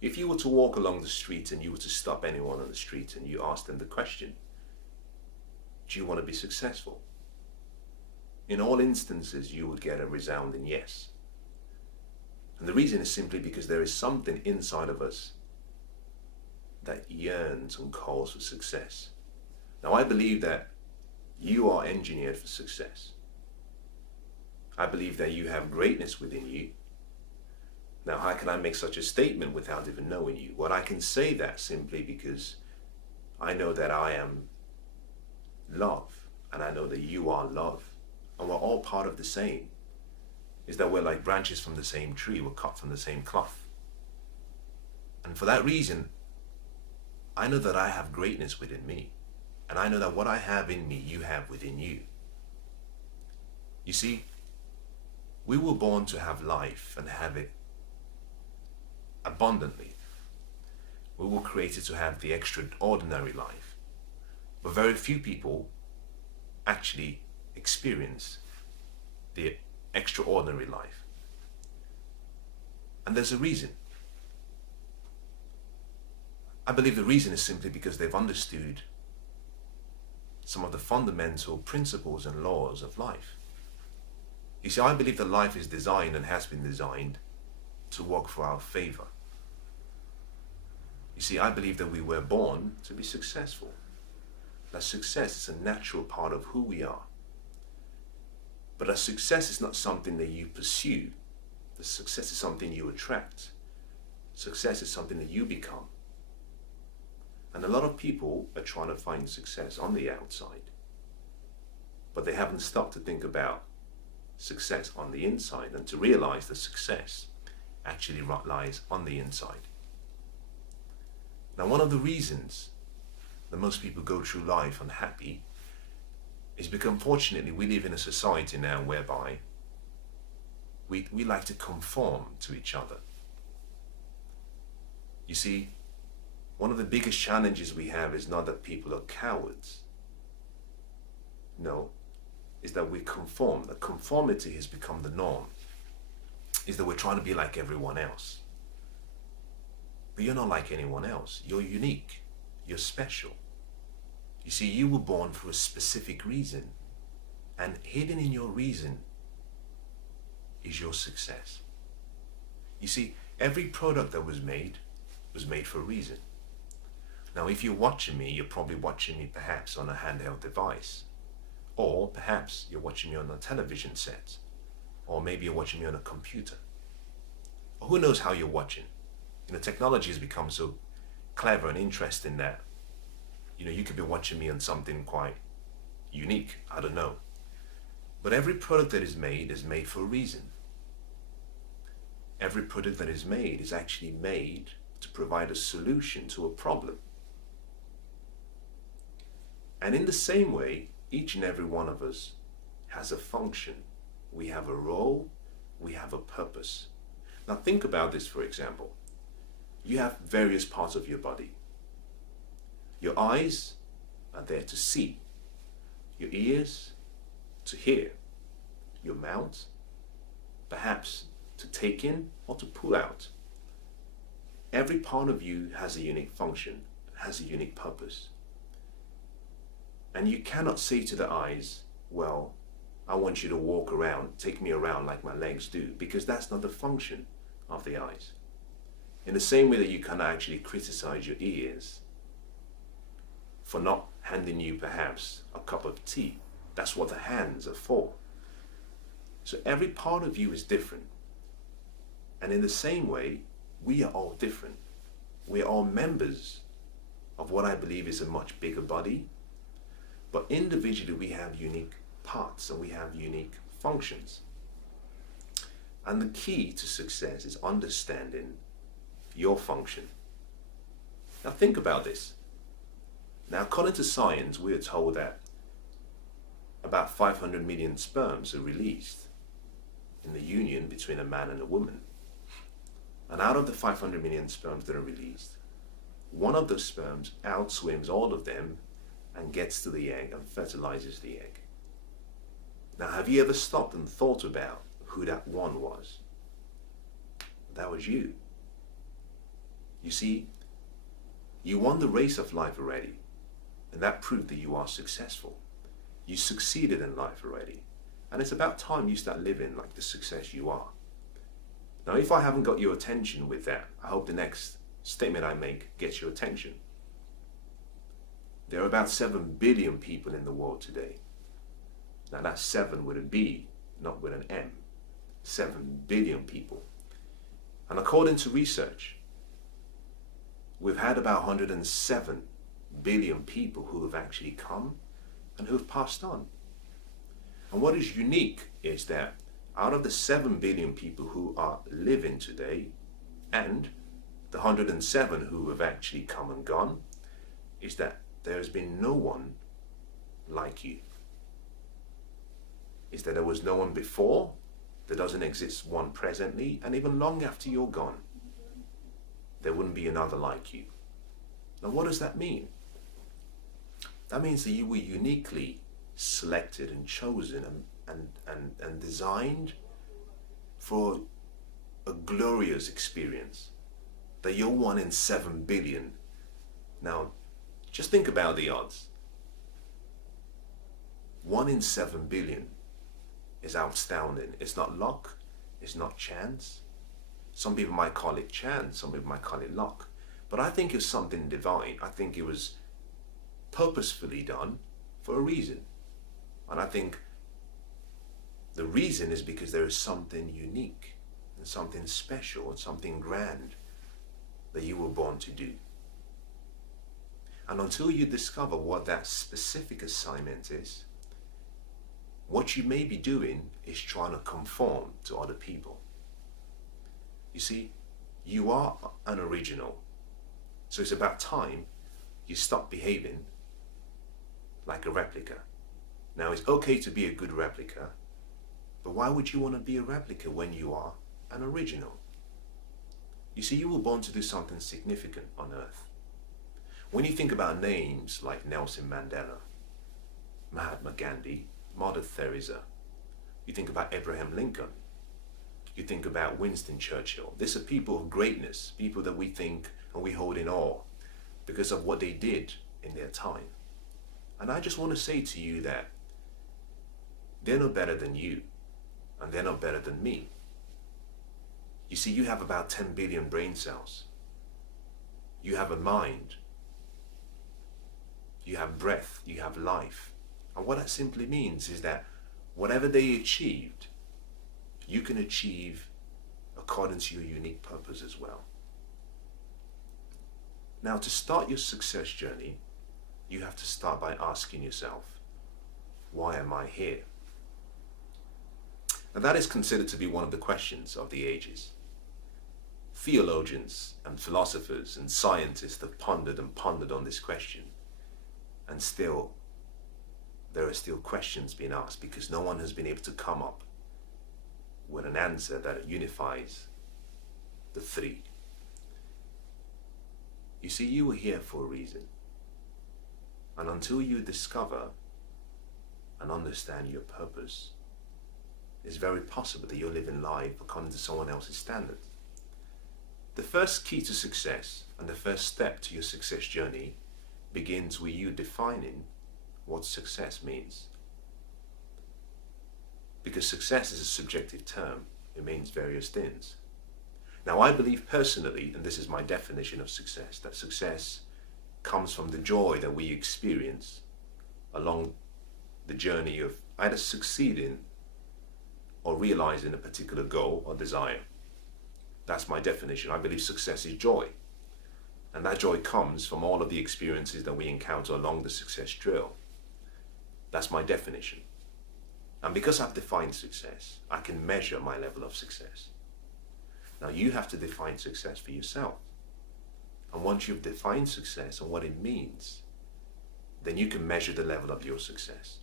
If you were to walk along the street and you were to stop anyone on the street and you ask them the question, do you want to be successful? In all instances, you would get a resounding yes. And the reason is simply because there is something inside of us that yearns and calls for success. Now, I believe that you are engineered for success. I believe that you have greatness within you. Now, how can I make such a statement without even knowing you? Well, I can say that simply because I know that I am love, and I know that you are love, and we're all part of the same. Is that we're like branches from the same tree, we're cut from the same cloth. And for that reason, I know that I have greatness within me, and I know that what I have in me, you have within you. You see, we were born to have life and have it abundantly. We were created to have the extraordinary life. But very few people actually experience the extraordinary life. And there's a reason. I believe the reason is simply because they've understood some of the fundamental principles and laws of life. You see, I believe that life is designed and has been designed to work for our favor. You see, I believe that we were born to be successful. That success is a natural part of who we are. But that success is not something that you pursue. The success is something you attract. Success is something that you become. And a lot of people are trying to find success on the outside, but they haven't stopped to think about success on the inside and to realize that success actually lies on the inside. Now, one of the reasons that most people go through life unhappy is because, unfortunately, we live in a society now whereby we like to conform to each other. You see, one of the biggest challenges we have is not that people are cowards. No, is that we conform. That conformity has become the norm. Is that we're trying to be like everyone else. But you're not like anyone else. You're unique. You're special. You see, you were born for a specific reason. And hidden in your reason is your success. You see, every product that was made for a reason. Now, if you're watching me, you're probably watching me perhaps on a handheld device. Or perhaps you're watching me on a television set. Or maybe you're watching me on a computer. Or who knows how you're watching. You know, technology has become so clever and interesting that, you know, you could be watching me on something quite unique. I don't know. But every product that is made for a reason. Every product that is made is actually made to provide a solution to a problem. And in the same way, each and every one of us has a function. We have a role, we have a purpose. Now think about this, for example. You have various parts of your body. Your eyes are there to see. Your ears to hear. Your mouth, perhaps to take in or to pull out. Every part of you has a unique function, has a unique purpose. And you cannot say to the eyes, well, I want you to walk around, take me around like my legs do, because that's not the function of the eyes. In the same way that you cannot actually criticize your ears for not handing you perhaps a cup of tea. That's what the hands are for. So every part of you is different. And in the same way, we are all different. We are all members of what I believe is a much bigger body. But individually, we have unique parts and we have unique functions. And the key to success is understanding your function. Now think about this. Now, according to science, we are told that about 500 million sperms are released in the union between a man and a woman. And out of the 500 million sperms that are released, one of those sperms outswims all of them and gets to the egg and fertilizes the egg. Now, have you ever stopped and thought about who that one was? That was you. You see, you won the race of life already, and that proved that you are successful. You succeeded in life already, and it's about time you start living like the success you are. Now, if I haven't got your attention with that, I hope the next statement I make gets your attention. There are about 7 billion people in the world today. Now that's 7 with a B, not with an M. 7 billion people. And according to research, we've had about 107 billion people who have actually come and who have passed on. And what is unique is that out of the 7 billion people who are living today and the 107 who have actually come and gone, is that there has been no one like you. Is that there was no one before, there doesn't exist one presently, and even long after you're gone, there wouldn't be another like you. Now what does that mean? That means that you were uniquely selected and chosen and designed for a glorious experience. That you're 1 in 7 billion. Now, just think about the odds. 1 in 7 billion is astounding. It's not luck, it's not chance. Some people might call it chance, some people might call it luck. But I think it's something divine. I think it was purposefully done for a reason. And I think the reason is because there is something unique and something special and something grand that you were born to do. And until you discover what that specific assignment is, what you may be doing is trying to conform to other people. You see, you are an original. So it's about time you stop behaving like a replica. Now, it's okay to be a good replica, but why would you want to be a replica when you are an original? You see, you were born to do something significant on earth. When you think about names like Nelson Mandela, Mahatma Gandhi, Mother Teresa, you think about Abraham Lincoln, you think about Winston Churchill. These are people of greatness, people that we think and we hold in awe because of what they did in their time. And I just want to say to you that they're no better than you, and they're not better than me. You see, you have about 10 billion brain cells. You have a mind. You have breath. You have life. And what that simply means is that whatever they achieved, you can achieve according to your unique purpose as well. Now, to start your success journey, you have to start by asking yourself, why am I here? And that is considered to be one of the questions of the ages. Theologians and philosophers and scientists have pondered and pondered on this question. And still, there are still questions being asked because no one has been able to come up with an answer that unifies the three. You see, you were here for a reason. And until you discover and understand your purpose, it's very possible that you're living life according to someone else's standards. The first key to success and the first step to your success journey begins with you defining what success means. Because success is a subjective term, it means various things. Now, I believe personally, and this is my definition of success, that success comes from the joy that we experience along the journey of either succeeding or realizing a particular goal or desire. That's my definition. I believe success is joy. And that joy comes from all of the experiences that we encounter along the success trail. That's my definition. And because I've defined success, I can measure my level of success. Now you have to define success for yourself. And once you've defined success and what it means, then you can measure the level of your success.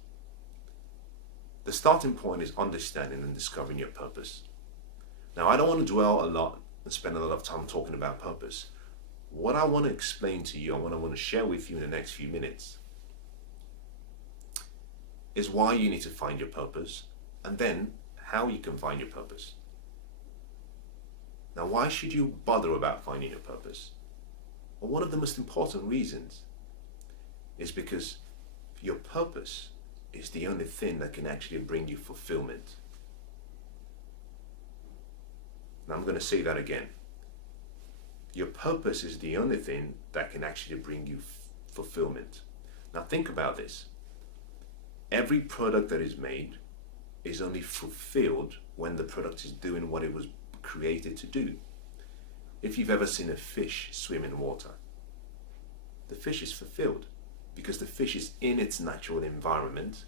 The starting point is understanding and discovering your purpose. Now, I don't want to dwell a lot and spend a lot of time talking about purpose. What I want to explain to you and what I want to share with you in the next few minutes is why you need to find your purpose and then how you can find your purpose. Now, why should you bother about finding your purpose? Well, one of the most important reasons is because your purpose is the only thing that can actually bring you fulfillment. Now I'm going to say that again. Your purpose is the only thing that can actually bring you fulfillment. Now think about this. Every product that is made is only fulfilled when the product is doing what it was created to do. If you've ever seen a fish swim in water, the fish is fulfilled because the fish is in its natural environment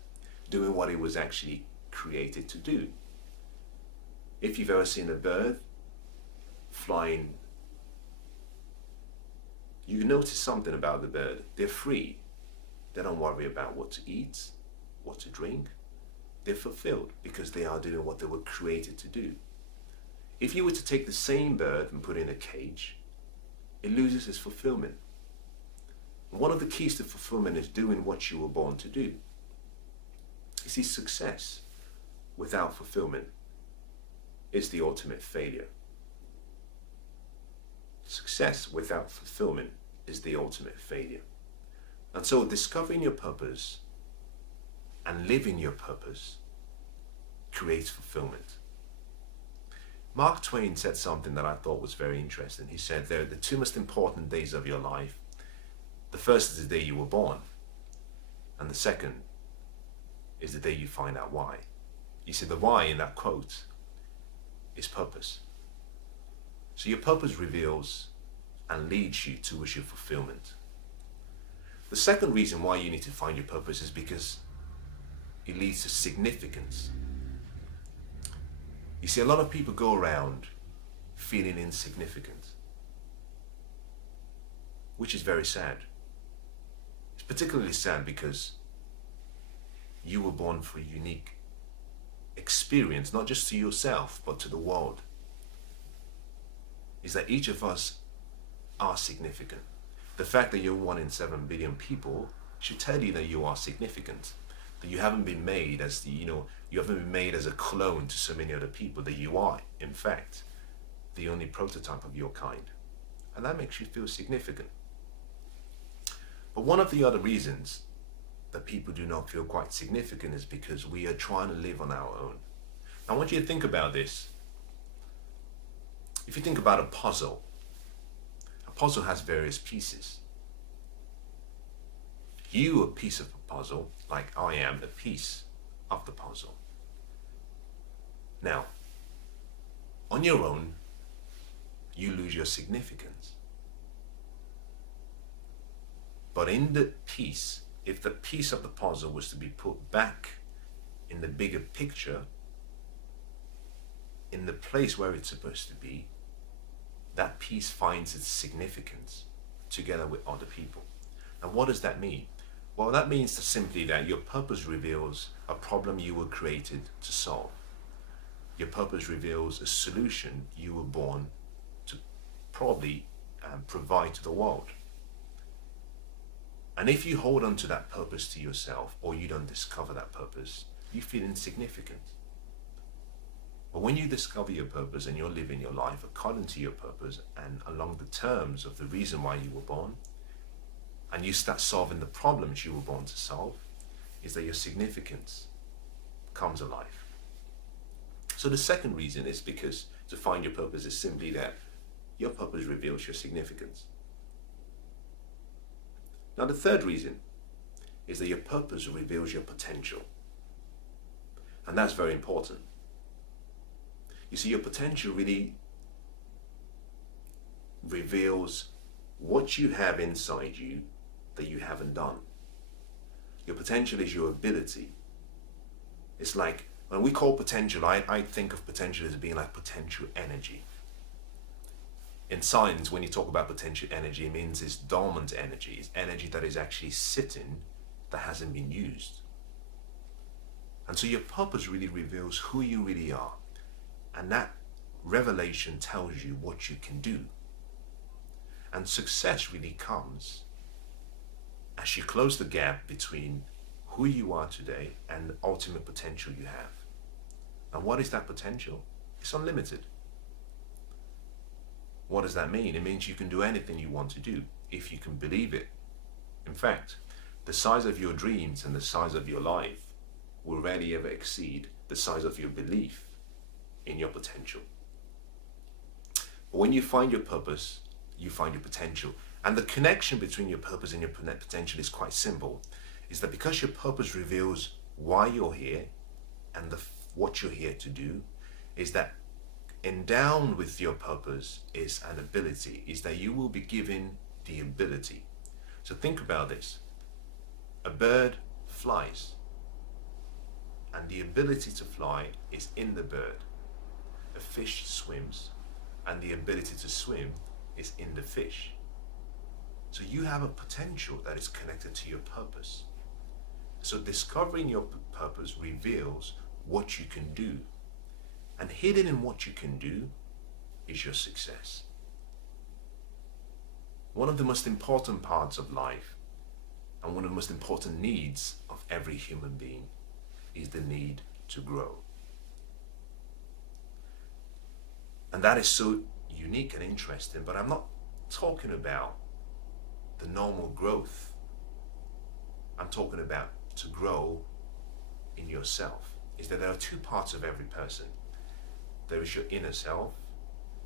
doing what it was actually created to do. If you've ever seen a bird flying, you notice something about the bird. They're free. They don't worry about what to eat, what to drink. They're fulfilled because they are doing what they were created to do. If you were to take the same bird and put it in a cage, it loses its fulfillment. One of the keys to fulfillment is doing what you were born to do. You see, success without fulfillment is the ultimate failure. Success without fulfillment is the ultimate failure. And so discovering your purpose and living your purpose creates fulfillment. Mark Twain said something that I thought was very interesting. He said there are the two most important days of your life. The first is the day you were born, and the second is the day you find out why. You see, the why in that quote is purpose. So your purpose reveals and leads you towards your fulfillment. The second reason why you need to find your purpose is because it leads to significance. You see, a lot of people go around feeling insignificant, which is very sad. It's particularly sad because you were born for a unique experience, not just to yourself, but to the world. Is that each of us are significant. The fact that you're 1 in 7 billion people should tell you that you are significant. That you haven't been made as you haven't been made as a clone to so many other people, that you are, in fact, the only prototype of your kind. And that makes you feel significant. But one of the other reasons that people do not feel quite significant is because we are trying to live on our own. I want you to think about this. If you think about a puzzle has various pieces. You are a piece of a puzzle, like I am a piece of the puzzle. Now, on your own, you lose your significance. But in the piece, if the piece of the puzzle was to be put back in the bigger picture, in the place where it's supposed to be, that piece finds its significance together with other people. And what does that mean? Well, that means simply that your purpose reveals a problem you were created to solve. Your purpose reveals a solution you were born to probably provide to the world. And if you hold on to that purpose to yourself, or you don't discover that purpose, you feel insignificant. But when you discover your purpose and you're living your life according to your purpose and along the terms of the reason why you were born, and you start solving the problems you were born to solve, is that your significance comes alive. So the second reason is because to find your purpose is simply that your purpose reveals your significance. Now the third reason is that your purpose reveals your potential. And that's very important. You see, your potential really reveals what you have inside you that you haven't done. Your potential is your ability. It's like, when we call potential, I think of potential as being like potential energy. In science, when you talk about potential energy, it means it's dormant energy. It's energy that is actually sitting, that hasn't been used. And so your purpose really reveals who you really are. And that revelation tells you what you can do. And success really comes as you close the gap between who you are today and the ultimate potential you have. And what is that potential? It's unlimited. What does that mean? It means you can do anything you want to do if you can believe it. In fact, the size of your dreams and the size of your life will rarely ever exceed the size of your belief in your potential. But when you find your purpose, you find your potential. And the connection between your purpose and your potential is quite simple. Is that because your purpose reveals why you're here and what you're here to do, is that endowed with your purpose is an ability, is that you will be given the ability. So think about this. A bird flies, and the ability to fly is in the bird. A fish swims, and the ability to swim is in the fish. So you have a potential that is connected to your purpose. So discovering your purpose reveals what you can do. And hidden in what you can do is your success. One of the most important parts of life and one of the most important needs of every human being is the need to grow. And that is so unique and interesting, but I'm not talking about the normal growth. I'm talking about to grow in yourself. Is that there are two parts of every person. There is your inner self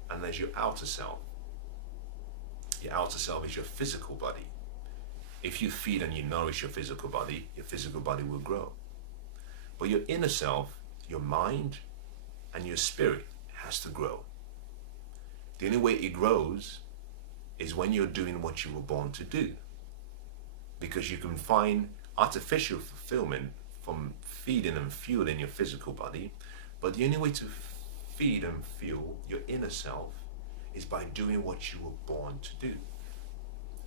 and there's your outer self. Your outer self is your physical body. If you feed and you nourish your physical body will grow. But your inner self, your mind and your spirit has to grow. The only way it grows is when you're doing what you were born to do. Because you can find artificial fulfillment from feeding and fueling your physical body, but the only way to feed and fuel your inner self is by doing what you were born to do.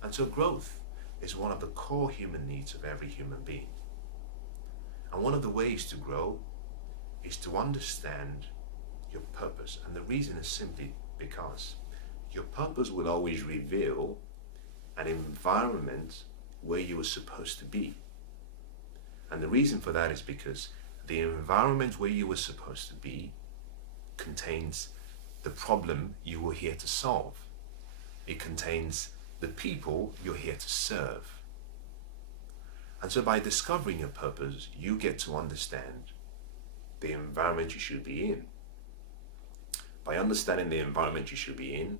And so growth is one of the core human needs of every human being. And one of the ways to grow is to understand your purpose. And the reason is simply because your purpose will always reveal an environment where you were supposed to be. And the reason for that is because the environment where you were supposed to be contains the problem you were here to solve. It contains the people you're here to serve. And so by discovering your purpose, you get to understand the environment you should be in. By understanding the environment you should be in,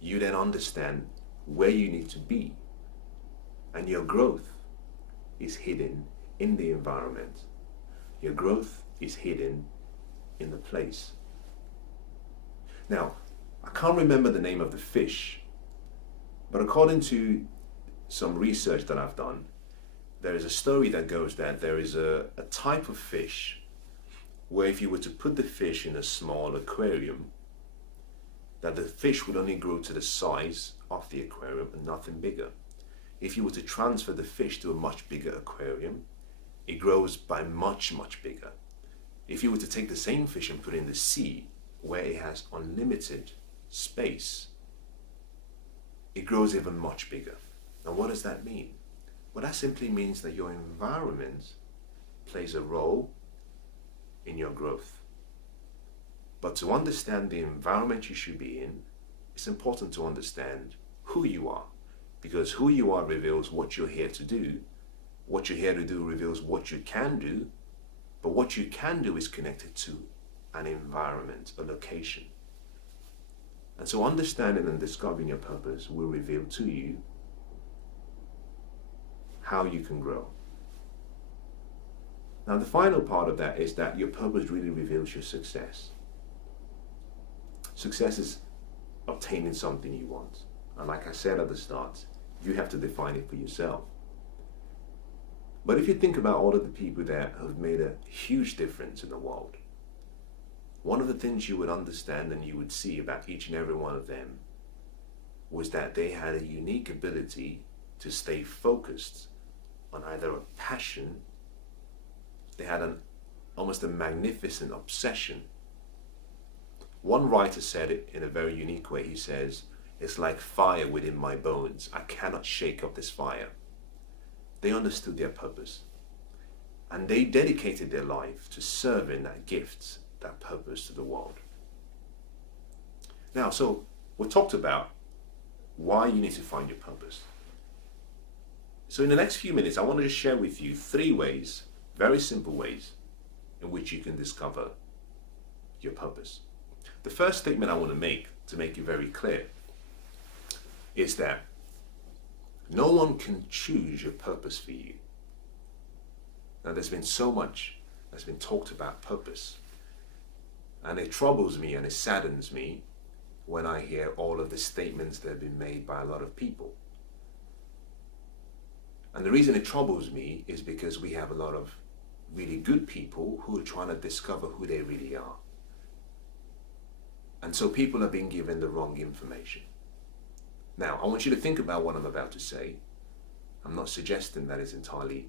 you then understand where you need to be. And your growth is hidden in the environment. Your growth is hidden in the place. Now, I can't remember the name of the fish, but according to some research that I've done, there is a story that goes that there is a type of fish where if you were to put the fish in a small aquarium, that the fish would only grow to the size of the aquarium and nothing bigger. If you were to transfer the fish to a much bigger aquarium, it grows by much, much bigger. If you were to take the same fish and put it in the sea, where it has unlimited space, it grows even much bigger. Now what does that mean? Well, that simply means that your environment plays a role in your growth. But to understand the environment you should be in, it's important to understand who you are. Because who you are reveals what you're here to do. What you're here to do reveals what you can do. But what you can do is connected to an environment, a location. And so understanding and discovering your purpose will reveal to you how you can grow. Now the final part of that is that your purpose really reveals your success. Success is obtaining something you want. And like I said at the start, you have to define it for yourself. But if you think about all of the people that have made a huge difference in the world, one of the things you would understand and you would see about each and every one of them was that they had a unique ability to stay focused on either a passion, they had almost a magnificent obsession. One writer said it in a very unique way. He says, "It's like fire within my bones. I cannot shake off this fire." They understood their purpose. And they dedicated their life to serving that gift, that purpose to the world. Now, so we talked about why you need to find your purpose. So in the next few minutes, I want to just share with you 3 ways, very simple ways, in which you can discover your purpose. The first statement I want to make it very clear, is that no one can choose your purpose for you. Now, there's been so much that's been talked about purpose, and it troubles me and it saddens me when I hear all of the statements that have been made by a lot of people. And the reason it troubles me is because we have a lot of really good people who are trying to discover who they really are. And so people are being given the wrong information. Now, I want you to think about what I'm about to say. I'm not suggesting that it's entirely,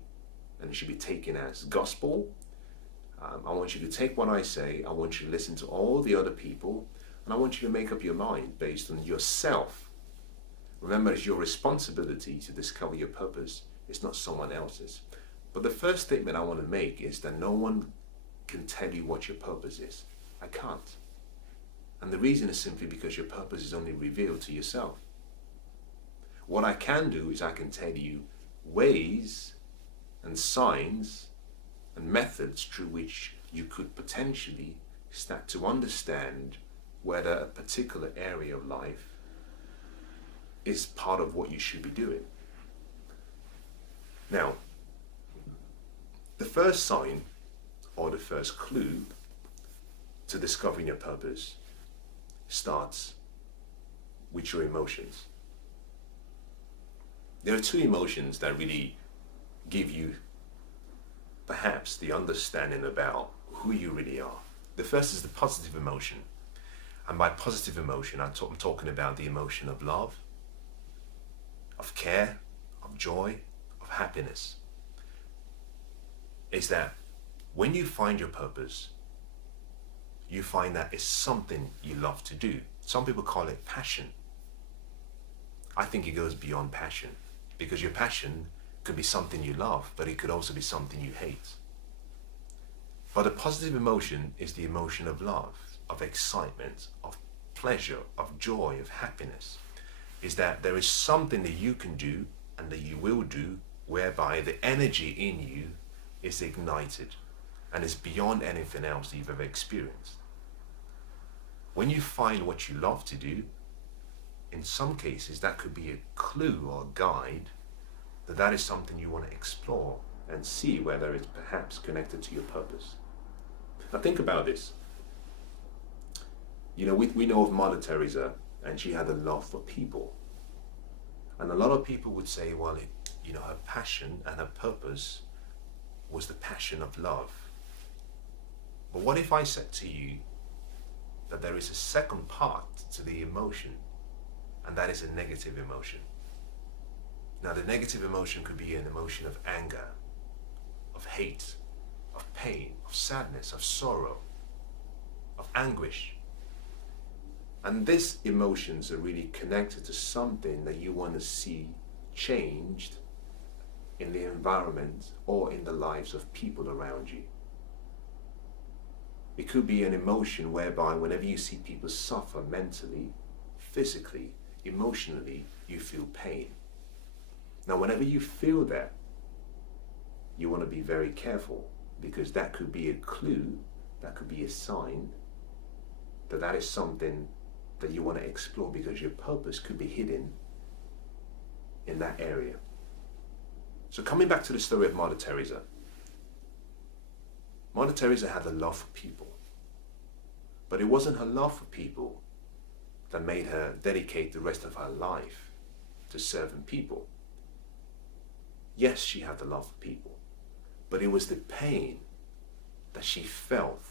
and it should be taken as gospel. I want you to take what I say, I want you to listen to all the other people, and I want you to make up your mind based on yourself. Remember, it's your responsibility to discover your purpose. It's not someone else's. But the first statement I want to make is that no one can tell you what your purpose is. I can't. And the reason is simply because your purpose is only revealed to yourself. What I can do is I can tell you ways and signs and methods through which you could potentially start to understand whether a particular area of life is part of what you should be doing. Now, the first sign or the first clue to discovering your purpose starts with your emotions. There are 2 emotions that really give you perhaps the understanding about who you really are. The first is the positive emotion. And by positive emotion, I'm talking about the emotion of love, of care, of joy, of happiness. Is that when you find your purpose, you find that it's something you love to do. Some people call it passion. I think it goes beyond passion, because your passion could be something you love, but it could also be something you hate. But a positive emotion is the emotion of love, of excitement, of pleasure, of joy, of happiness. Is that there is something that you can do and that you will do whereby the energy in you is ignited and is beyond anything else that you've ever experienced. When you find what you love to do, in some cases that could be a clue or a guide that is something you want to explore and see whether it's perhaps connected to your purpose. Now think about this. You know, we know of Mother Teresa, and she had a love for people. And a lot of people would say, well, her passion and her purpose was the passion of love. But what if I said to you that there is a second part to the emotion, and that is a negative emotion? Now, the negative emotion could be an emotion of anger, of hate, of pain, of sadness, of sorrow, of anguish. And these emotions are really connected to something that you want to see changed in the environment or in the lives of people around you. It could be an emotion whereby whenever you see people suffer mentally, physically, emotionally, you feel pain. Now, whenever you feel that, you want to be very careful, because that could be a clue, that could be a sign that is something that you want to explore, because your purpose could be hidden in that area. So coming back to the story of Mother Teresa. Mother Teresa had a love for people, but it wasn't her love for people that made her dedicate the rest of her life to serving people. Yes, she had the love for people, but it was the pain that she felt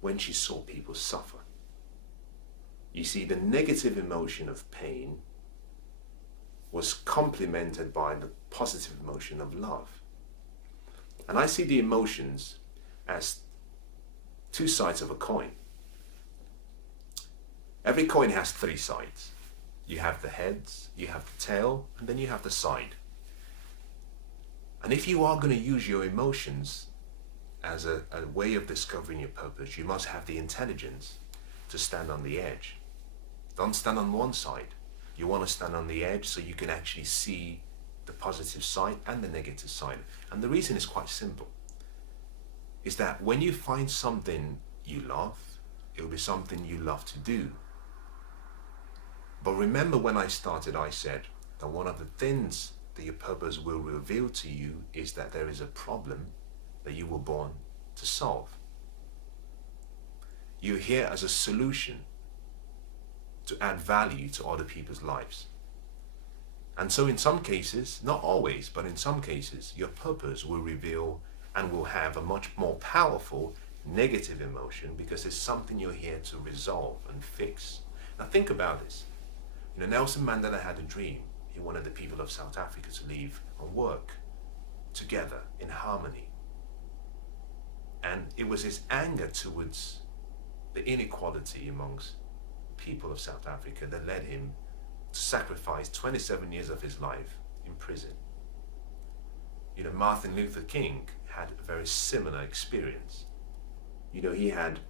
when she saw people suffer. You see, the negative emotion of pain was complemented by the positive emotion of love. And I see the emotions as 2 sides of a coin. Every coin has 3 sides. You have the heads, you have the tail, and then you have the side. And if you are going to use your emotions as a way of discovering your purpose, you must have the intelligence to stand on the edge. Don't stand on one side. You want to stand on the edge so you can actually see the positive side and the negative side. And the reason is quite simple. Is that when you find something you love, it will be something you love to do. But remember when I started, I said that one of the things that your purpose will reveal to you is that there is a problem that you were born to solve. You're here as a solution to add value to other people's lives. And so in some cases, not always, but in some cases, your purpose will reveal and will have a much more powerful negative emotion because it's something you're here to resolve and fix. Now think about this. Nelson Mandela had a dream. He wanted the people of South Africa to live and work together in harmony. And it was his anger towards the inequality amongst people of South Africa that led him to sacrifice 27 years of his life in prison. Martin Luther King had a very similar experience. He had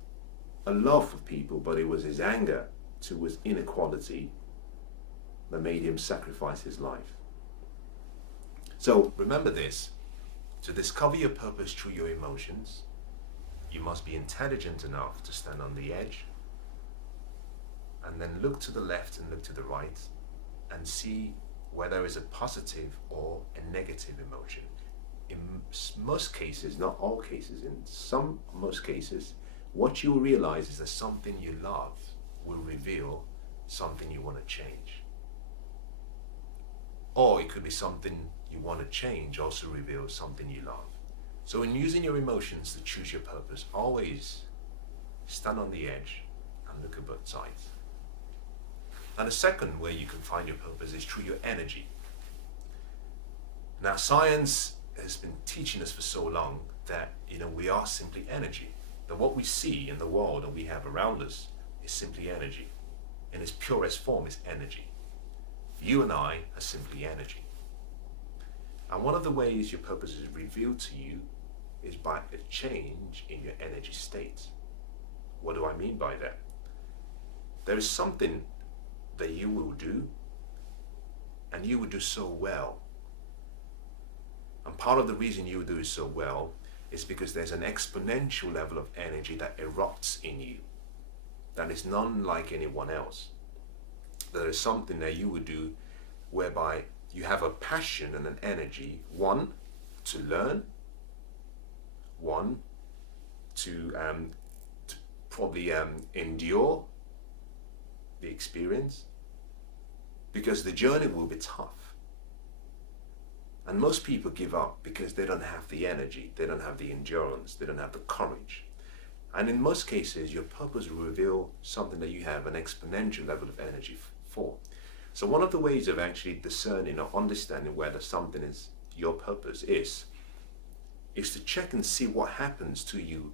a love for people, but it was his anger towards inequality that made him sacrifice his life. So remember this, to discover your purpose through your emotions, you must be intelligent enough to stand on the edge and then look to the left and look to the right and see where there is a positive or a negative emotion. In most cases, not all cases, most cases, what you'll realize is that something you love will reveal something you want to change. Or it could be something you want to change also reveals something you love. So in using your emotions to choose your purpose, always stand on the edge and look at both sides. Now the second way you can find your purpose is through your energy. Now science has been teaching us for so long that we are simply energy. That what we see in the world and we have around us is simply energy. In its purest form is energy. You and I are simply energy. And one of the ways your purpose is revealed to you is by a change in your energy state. What do I mean by that? There is something that you will do, and you will do so well. And part of the reason you will do it so well is because there's an exponential level of energy that erupts in you that is none like anyone else. There is something that you will do whereby you have a passion and an energy, one, to learn, one, to probably endure the experience, because the journey will be tough. And most people give up because they don't have the energy, they don't have the endurance, they don't have the courage. And in most cases, your purpose will reveal something that you have an exponential level of energy for. So one of the ways of actually discerning or understanding whether something is your purpose is to check and see what happens to you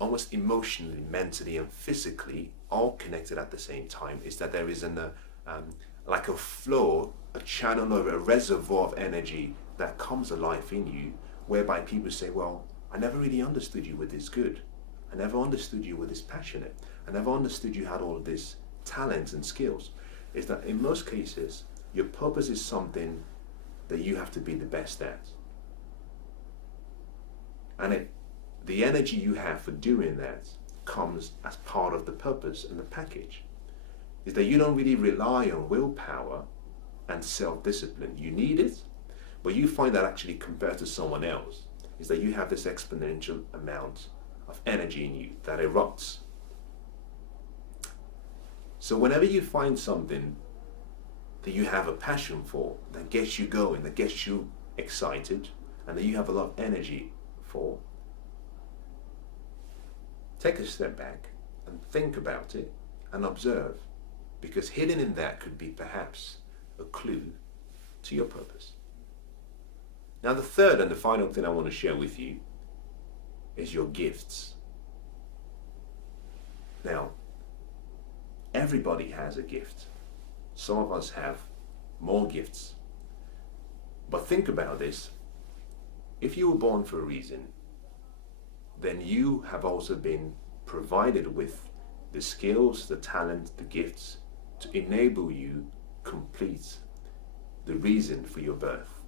almost emotionally, mentally and physically, all connected at the same time, is that there is like a flow, a channel or a reservoir of energy that comes alive in you, whereby people say, well, I never really understood you were this good. I never understood you were this passionate. I never understood you had all of these talents and skills. Is that in most cases, your purpose is something that you have to be the best at. And the energy you have for doing that comes as part of the purpose and the package. Is that you don't really rely on willpower and self-discipline. You need it, but you find that actually compared to someone else, is that you have this exponential amount of energy in you that erupts. So whenever you find something that you have a passion for, that gets you going, that gets you excited, and that you have a lot of energy for, take a step back and think about it and observe, because hidden in that could be perhaps a clue to your purpose. Now the third and the final thing I want to share with you is your gifts. Now, everybody has a gift. Some of us have more gifts. But think about this. If you were born for a reason, then you have also been provided with the skills, the talent, the gifts to enable you complete the reason for your birth.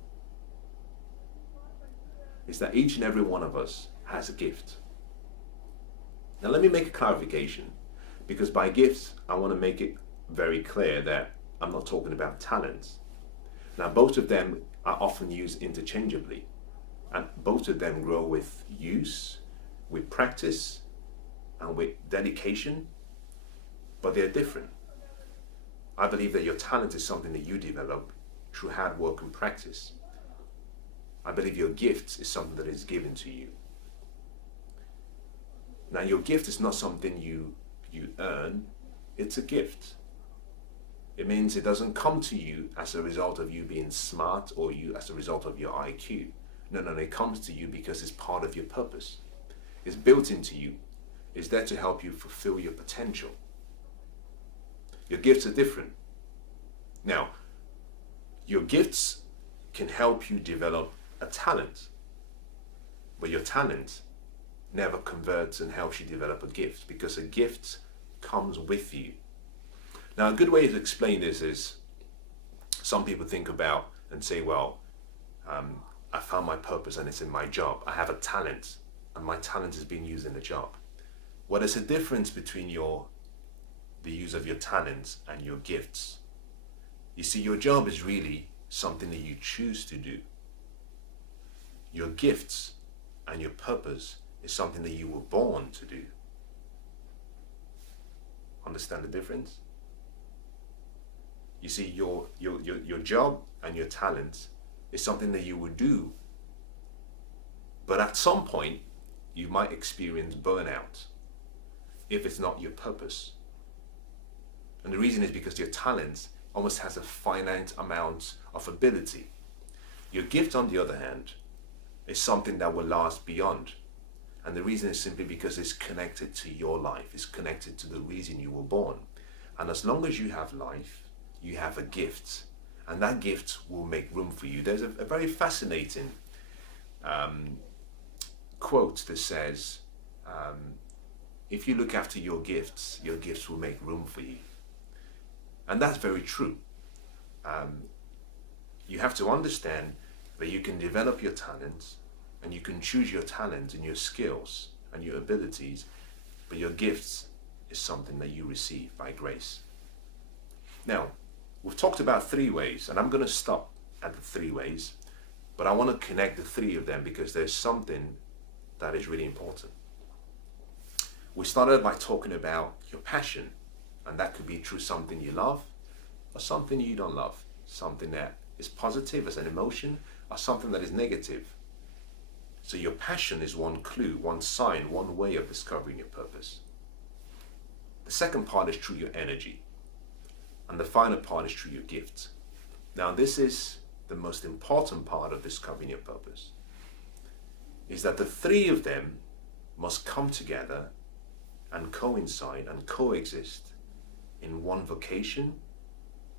Is that each and every one of us has a gift. Now let me make a clarification, because by gifts I want to make it very clear that I'm not talking about talents. Now both of them are often used interchangeably, and both of them grow with use, with practice, and with dedication, but they're different. I believe that your talent is something that you develop through hard work and practice. I believe your gift is something that is given to you. Now your gift is not something you earn, it's a gift. It means it doesn't come to you as a result of you being smart or you as a result of your IQ. No, it comes to you because it's part of your purpose. It's built into you. It's there to help you fulfill your potential. Your gifts are different. Now, your gifts can help you develop a talent, but your talent never converts and helps you develop a gift, because a gift comes with you. Now, a good way to explain this is, some people think about and say, well, I found my purpose and it's in my job. I have a talent and my talent is being used in the job. Well, there's a difference between the use of your talents and your gifts. You see, your job is really something that you choose to do. Your gifts and your purpose is something that you were born to do. Understand the difference? You see, your job and your talent is something that you would do, but at some point you might experience burnout if it's not your purpose. And the reason is because your talent almost has a finite amount of ability. Your gift, on the other hand, is something that will last beyond. And the reason is simply because it's connected to your life. It's connected to the reason you were born. And as long as you have life, you have a gift. And that gift will make room for you. There's a very fascinating quote that says, if you look after your gifts will make room for you. And that's very true. You have to understand that you can develop your talents and you can choose your talents and your skills and your abilities, but your gifts is something that you receive by grace. Now, we've talked about 3 ways, and I'm going to stop at the 3 ways, but I want to connect the 3 of them because there's something that is really important. We started by talking about your passion, and that could be through something you love or something you don't love, something that is positive as an emotion or something that is negative. So your passion is one clue, one sign, one way of discovering your purpose. The second part is through your energy, and the final part is through your gift. Now this is the most important part of discovering your purpose, is that the 3 of them must come together and coincide and coexist in one vocation,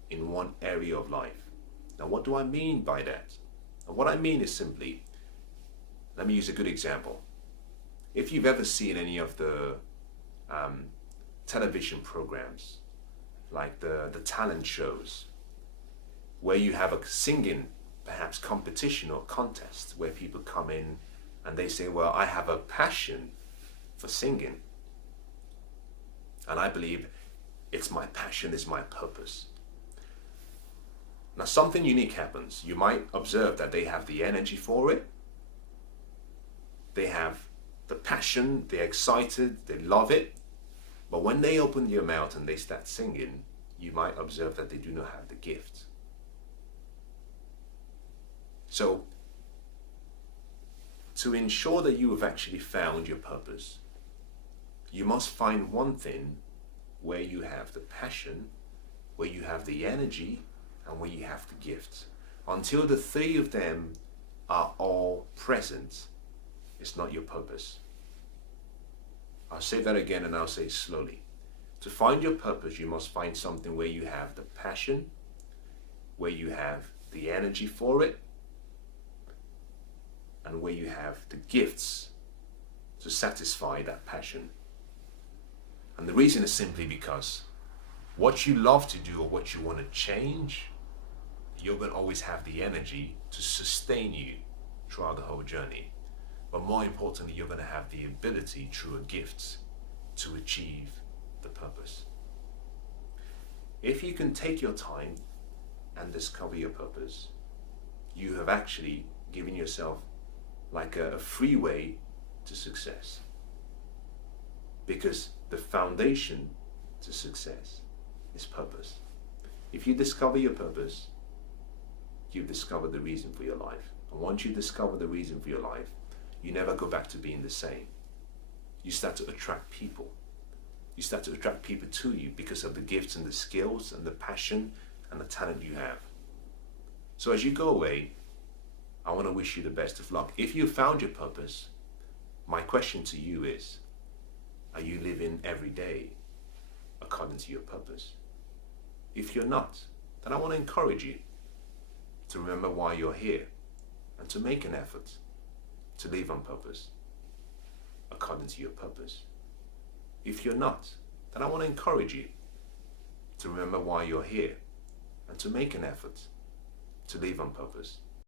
in one area of life. Now what do I mean by that? And what I mean is simply, let me use a good example. If you've ever seen any of the television programs, like the talent shows, where you have a singing, perhaps competition or contest, where people come in and they say, well, I have a passion for singing. And I believe it's my passion, it's my purpose. Now something unique happens. You might observe that they have the energy for it. They have the passion, they're excited, they love it. But when they open their mouth and they start singing, you might observe that they do not have the gift. So, to ensure that you have actually found your purpose, you must find one thing where you have the passion, where you have the energy, and where you have the gift. Until the 3 of them are all present, it's not your purpose. I'll say that again and I'll say it slowly. To find your purpose, you must find something where you have the passion, where you have the energy for it, and where you have the gifts to satisfy that passion. And the reason is simply because what you love to do or what you want to change, you're going to always have the energy to sustain you throughout the whole journey. But more importantly, you're going to have the ability through a gift to achieve the purpose. If you can take your time and discover your purpose, you have actually given yourself like a freeway to success. Because the foundation to success is purpose. If you discover your purpose, you've discovered the reason for your life. And once you discover the reason for your life, you never go back to being the same. You start to attract people. You start to attract people to you because of the gifts and the skills and the passion and the talent you have. So as you go away, I want to wish you the best of luck. If you found your purpose, my question to you is, are you living every day according to your purpose? If you're not, then I want to encourage you to remember why you're here and to make an effort to live on purpose according to your purpose. If you're not, then I want to encourage you to remember why you're here and to make an effort to live on purpose